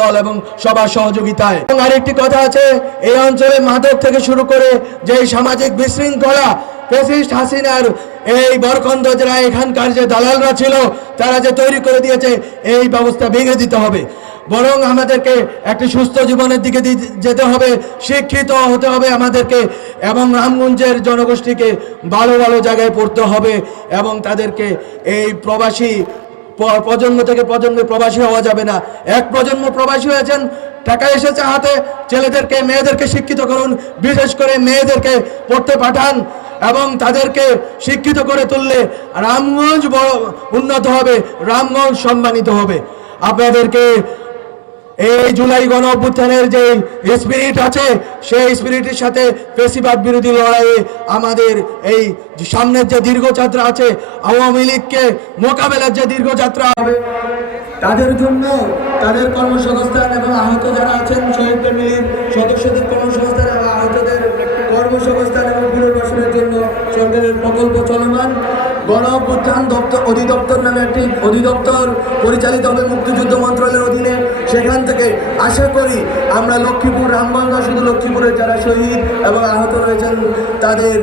দল এবং সবার সহযোগিতায়। এবং আরেকটি কথা আছে, এই অঞ্চলে মাদক থেকে শুরু করে যে সামাজিক বিশৃঙ্খলা ফ্যাসিস্ট হাসিনার এই বরকন্দ যারা এখানকার যে দালালরা ছিল তারা যে তৈরি করে দিয়েছে, এই ব্যবস্থা ভেঙে দিতে হবে। বরং আমাদেরকে একটি সুস্থ জীবনের দিকে যেতে হবে, শিক্ষিত হতে হবে আমাদেরকে, এবং রামগঞ্জের জনগোষ্ঠীকে ভালো ভালো জায়গায় পড়তে হবে এবং তাদেরকে এই প্রবাসী প্রজন্ম থেকে প্রজন্মে প্রবাসী হওয়া যাবে না। এক প্রজন্ম প্রবাসী হয়েছেন, টাকা এসেছে হাতে, ছেলেদেরকে মেয়েদেরকে শিক্ষিত করুন, বিশেষ করে মেয়েদেরকে পড়তে পাঠান এবং তাদেরকে শিক্ষিত করে তুললে রামগঞ্জ বড় উন্নত হবে, রামগঞ্জ সম্মানিত হবে। আপনাদেরকে এই জুলাই গণ অভ্যুত্থানের যে স্পিরিট আছে সেই স্পিরিটের সাথে ফ্যাসিবাদ বিরোধী লড়াইয়ে আমাদের এই সামনের যে দীর্ঘযাত্রা আছে, আওয়ামী লীগকে মোকাবেলার যে দীর্ঘযাত্রা হবে, তাদের জন্য তাদের কর্মসংস্থান এবং আহত যারা আছেন শহীদ ফ্যামিলির সদস্যদের কর্মসংস্থান এবং আহতদের কর্মসংস্থান এবং পুনর্বাসনের জন্য সরকারের প্রকল্প চলমান। গণ অভ্যুত্থান অধিদপ্তর নামে একটি অধিদপ্তর পরিচালিত হবে মুক্তিযুদ্ধ মন্ত্রণালয়ের অধীনে। সেখান থেকে আশা করি আমরা লক্ষ্মীপুর, রামগঞ্জ, শুধু লক্ষ্মীপুরের যারা শহীদ এবং আহত রয়েছেন তাদের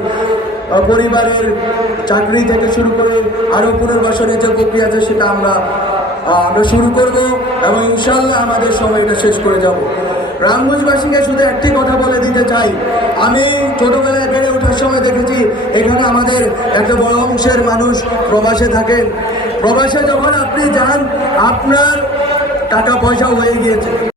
পরিবারের চাকরি থেকে শুরু করে আরও পুনর্বাসনের যে প্রক্রিয়া আছে সেটা আমরা শুরু করব এবং ইনশাল্লাহ আমাদের সময়টা শেষ করে যাব। রামগঞ্জবাসীকে শুধু একটি কথা বলে দিতে চাই, আমি ছোটবেলায় বেড়ে ওঠার সময় দেখেছি এখানে আমাদের একটা বড় অংশের মানুষ প্রবাসে থাকেন। প্রবাসে যখন আপনি যান আপনার টাকা পয়সা হয়ে গিয়েছে।